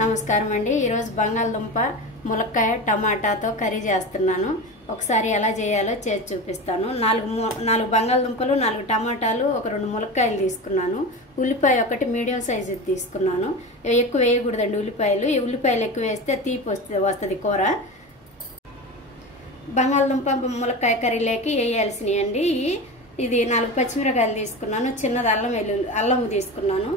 నమస్కారం అండి। ఈ రోజు బంగాళదుంప ములక్కాయ టమాటాతో కర్రీ చేస్తున్నాను। ఒకసారి ఎలా చేయాలో చేసి చూపిస్తాను। 4 బంగాళదుంపలు, 4 టమాటాలు, ఒక 2 ములక్కాయలు తీసుకున్నాను। ఉల్లిపాయ ఒకటి మీడియం సైజు తీసుకున్నాను। ఎక్కువ వేయకూడదండి ఉల్లిపాయలు। ఈ ఉల్లిపాయలు ఎక్కువ వేస్తే తీపి వస్తది కూర। బంగాళదుంప ములక్కాయ కర్రీలోకి వేయాల్సినవి అండి। ఇది 4 పచ్చిమిరకాయలు తీసుకున్నాను। చిన్నది అల్లం తీసుకున్నాను।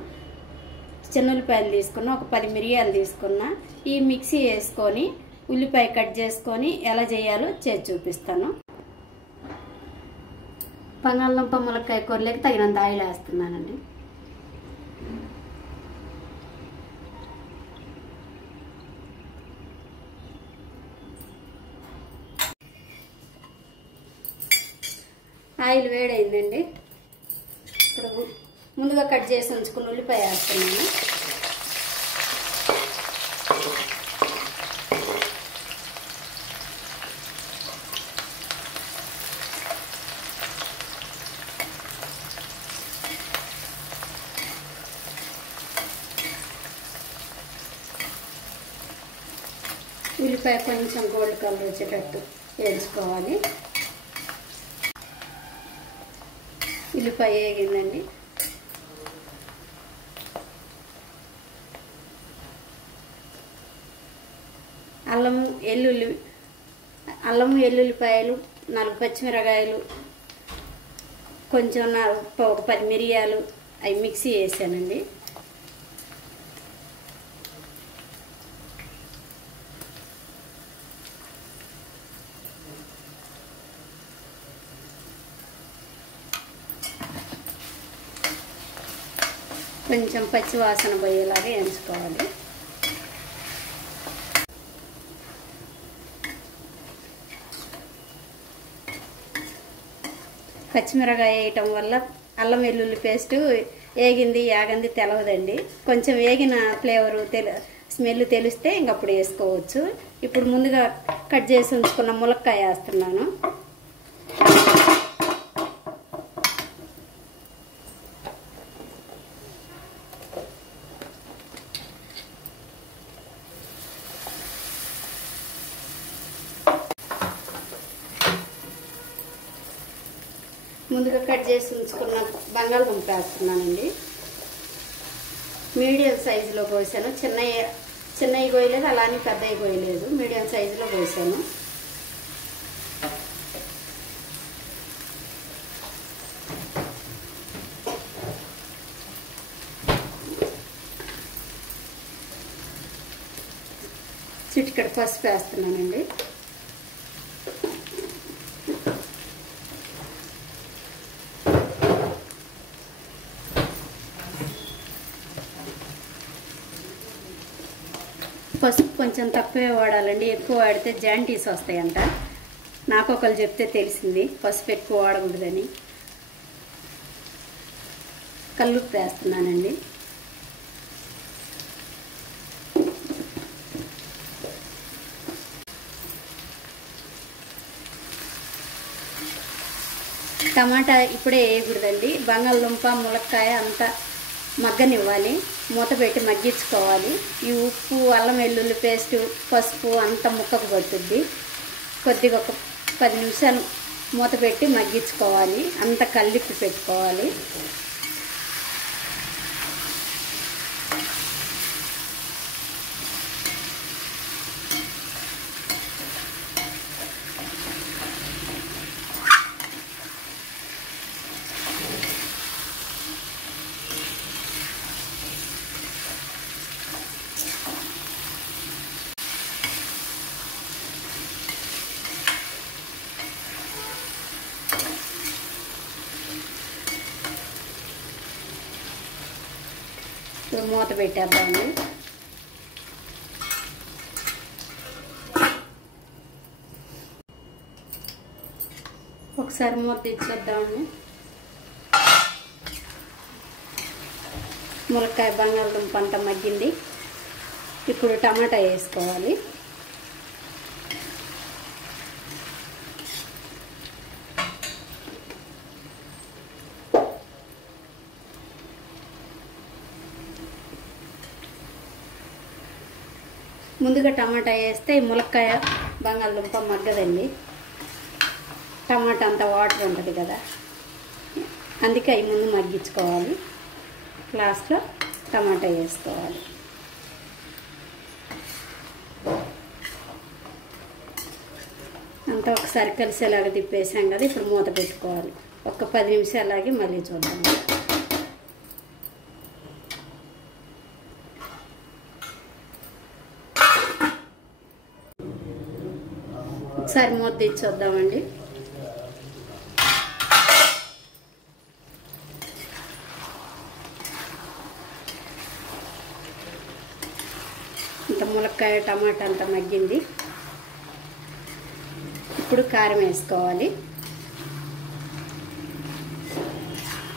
చిన్న ఉల్లిపాయలు తీసుకున్నా, ఒక 10 మిరియాలు తీసుకున్నా। ఈ మిక్సీ వేసుకొని ఉల్లిపాయ కట్ చేసుకొని ఎలా చేయాలో చేసి చూపిస్తాను। బంగాళదుంప ములక్కాయ కూరలోకి తగినంత ఆయిల్ వేస్తున్నానండి। ఆయిల్ వేడైందండి। ఇప్పుడు ముందుగా కట్ చేసి ఉంచుకున్న ఉల్లిపాయ వేస్తున్నాను। ఉల్లిపాయ కొంచెం గోల్డ్ కలర్ వచ్చేటట్టు వేయించుకోవాలి। ఉల్లిపాయ వేగిందండి। అల్లము ఎల్లుల్లిపాయలు, 4 పచ్చిమిరకాయలు, కొంచెం ఒక 10 మిరియాలు అవి మిక్సీ వేసానండి। కొంచెం పచ్చి వాసన పోయేలాగా వేయించుకోవాలి। పచ్చిమిరకాయ వేయటం వల్ల అల్లం వెల్లుల్లి పేస్ట్ వేగింది యాగంది తెలవదండి। కొంచెం వేగిన ఫ్లేవరు స్మెల్ తెలిస్తే ఇంకప్పుడు వేసుకోవచ్చు। ఇప్పుడు ముందుగా కట్ చేసి ఉంచుకున్న ములక్కాయ వేస్తున్నాను। ముందుగా కట్ చేసి ఉంచుకున్న బంగాళదుంప వేస్తున్నానండి। మీడియం సైజులో కోసాను। చిన్నవి కోయలేదు, అలానే పెద్దవి కోయలేదు, మీడియం సైజులో కోసాను। చిటికెడు పసుపు వేస్తున్నానండి। పసుపు కొంచెం తక్కువే వాడాలండి, ఎక్కువ వాడితే జాంటీస్ వస్తాయంట। నాకు ఒకరు చెప్తే తెలిసింది పసుపు ఎక్కువ వాడకూడదని। కల్లుప్పు వేస్తున్నానండి। టమాటా ఇప్పుడే వేయకూడదండి, బంగాళదుంప ములక్కాయ అంతా మగ్గనివ్వాలి, మూత పెట్టి మగ్గించుకోవాలి। ఈ ఉప్పు, అల్లం వెల్లుల్లి పేస్ట్, పసుపు అంతా ముక్కకు పట్టుద్ది। కొద్దిగా ఒక 10 నిమిషాలు మూత పెట్టి మగ్గించుకోవాలి, అంతా కలిపి పెట్టుకోవాలి। మూత పెట్టేద్దామండి। ఒకసారి మూత తెచ్చేద్దామండి। ములక్కాయ బంగాళదుంప అంతా మగ్గింది। ఇప్పుడు టమాటా వేసుకోవాలి। ముందుగా టమాటా వేస్తే ఈ ములక్కాయ బంగాళదుంప మగ్గదండి. టమాటా అంతా వాటర్ ఉంటుంది కదా, అందుకే అవి ముందు మగ్గించుకోవాలి. లాస్ట్లో టమాటా వేసుకోవాలి. అంతా ఒకసారి కలిసేలాగా తిప్పేసాం కదా, ఇప్పుడు మూత పెట్టుకోవాలి. ఒక 10 నిమిషాలాగి మళ్ళీ చూద్దాం. ఒకసారి మూత తీసి చూద్దామండి. ఇంత ములక్కాయ టమాటా అంతా మగ్గింది. ఇప్పుడు కారం వేసుకోవాలి.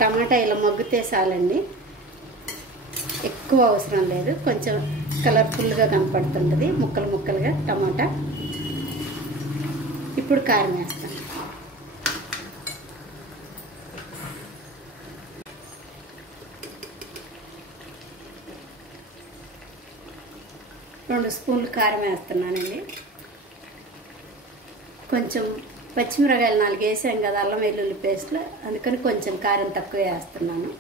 టమాటా ఇలా మగ్గితే చాలండి, ఎక్కువ అవసరం లేదు. కొంచెం కలర్ఫుల్గా కనపడుతుంటుంది ముక్కలు ముక్కలుగా టమాటా. ఇప్పుడు కారం వేస్తాను. రెండు స్పూన్లు కారం వేస్తున్నానండి. కొంచెం పచ్చిమిరకాయలు 4 వేసాం కదా అల్లం వెల్లుల్లి పేస్ట్లో, అందుకని కొంచెం కారం తక్కువ వేస్తున్నాను.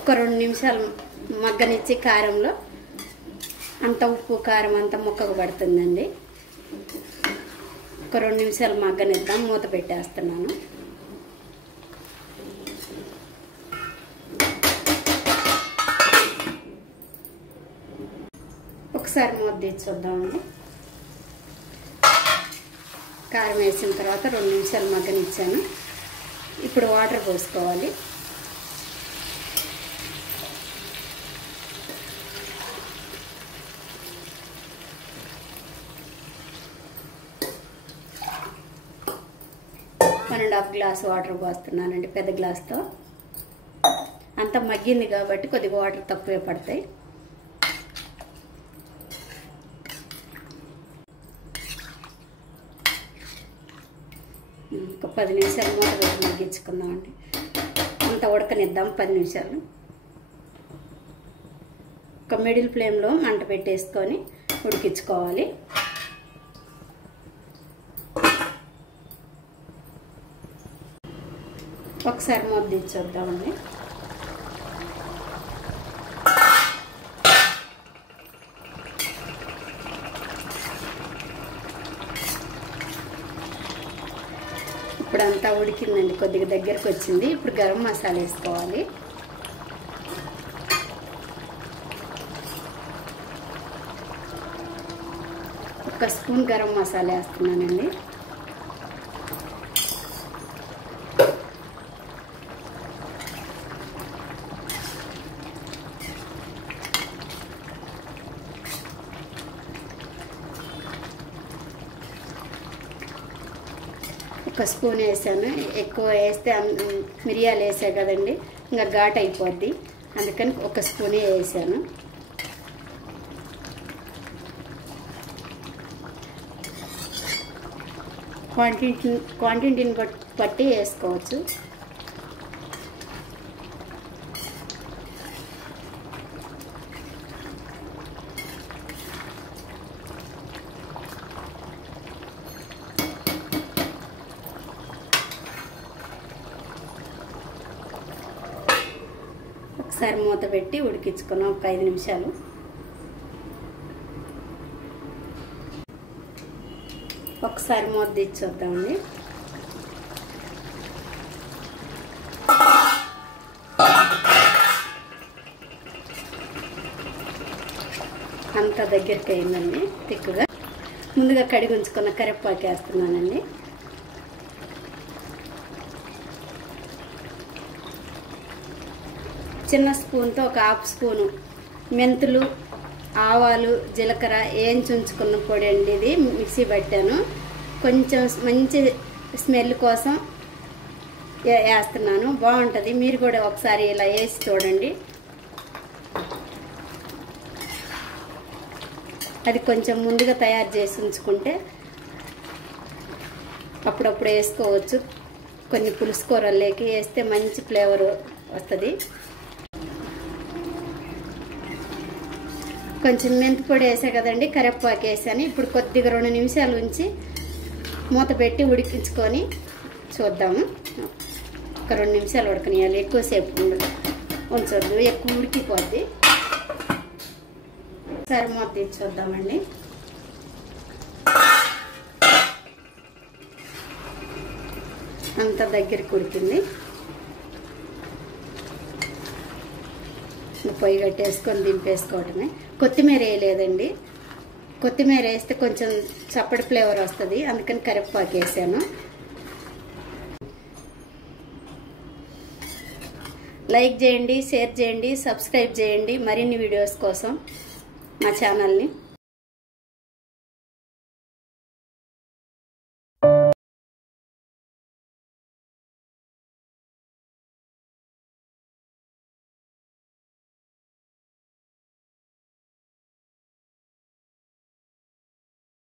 ఒక 2 నిమిషాలు మగ్గనిచ్చి కారంలో అంత ఉప్పు కారం అంతా ముక్కకు పడుతుందండి. ఒక 2 నిమిషాలు మగ్గనిద్దాం. మూత పెట్టేస్తున్నాను. ఒకసారి మూత తీసి చూద్దామండి. కారం వేసిన తర్వాత 2 నిమిషాలు మగ్గనిచ్చాను. ఇప్పుడు వాటర్ పోసుకోవాలి. ½ గ్లాస్ వాటర్ పోస్తున్నానండి, పెద్ద గ్లాస్తో. అంత మగ్గింది కాబట్టి కొద్దిగా వాటర్ తక్కువే పడతాయి. ఒక 10 నిమిషాలు మూత పెట్టి మగ్గించుకుందామండి. అంత ఉడకనిద్దాం 10 నిమిషాలు. ఒక మిడిల్ ఫ్లేమ్లో మంట పెట్టేసుకొని ఉడికించుకోవాలి. ఒకసారి మూత తీసి చూద్దామండి. ఇప్పుడంతా ఉడికిందండి, కొద్దిగా దగ్గరకు వచ్చింది. ఇప్పుడు గరం మసాలా వేసుకోవాలి. ఒక స్పూన్ గరం మసాలా వేస్తున్నానండి. ఒక స్పూన్ వేసాను. ఎక్కువ వేస్తే మిరియాలు వేసా కదండి, ఇంకా ఘాట్ అయిపోద్ది, అందుకని ఒక స్పూనే వేసాను. క్వాంటిటీని బట్టి వేసుకోవచ్చు. ఒకసారి మూత పెట్టి ఉడికించుకున్నాం ఒక 5 నిమిషాలు. ఒకసారి మూత తీసి చూద్దామండి. అంత దగ్గరికి అయిందండి తిక్కుగా. ముందుగా కడిగి ఉంచుకున్న కరివేపాకు వేస్తున్నానండి. చిన్న స్పూన్తో ఒక ½ స్పూను మెంతులు, ఆవాలు, జీలకర్ర వేయించి ఉంచుకున్న పొడి అండి. ఇది మిక్సీ పట్టాను. కొంచెం మంచి స్మెల్ కోసం వేస్తున్నాను. బాగుంటుంది, మీరు కూడా ఒకసారి ఇలా వేసి చూడండి. అది కొంచెం ముందుగా తయారు చేసి ఉంచుకుంటే అప్పుడప్పుడు వేసుకోవచ్చు. కొన్ని పులుసు కూరల్లోకి వేస్తే మంచి ఫ్లేవర్ వస్తుంది. కొంచెం మెంతి పొడి వేసా కదండి, కరివేపాకు వేసాను. ఇప్పుడు కొద్దిగా 2 నిమిషాలు ఉంచి మూత పెట్టి ఉడికించుకొని చూద్దాము. ఒక 2 నిమిషాలు ఉడకనియాలి, ఎక్కువసేపు ఉంచొద్దు, ఎక్కువ ఉడికిపోద్ది. ఒకసారి మూత తీసి చూద్దామండి. అంత దగ్గరికి ఉడికింది. పొయ్యి కట్టేసుకొని దింపేసుకోవటమే. కొత్తిమీర వేయలేదండి, కొత్తిమీర వేస్తే కొంచెం చప్పటి ఫ్లేవర్ వస్తుంది, అందుకని కరివేపాకు వేసాను. లైక్ చేయండి, షేర్ చేయండి, సబ్స్క్రైబ్ చేయండి మరిన్ని వీడియోస్ కోసం మా ఛానల్ని.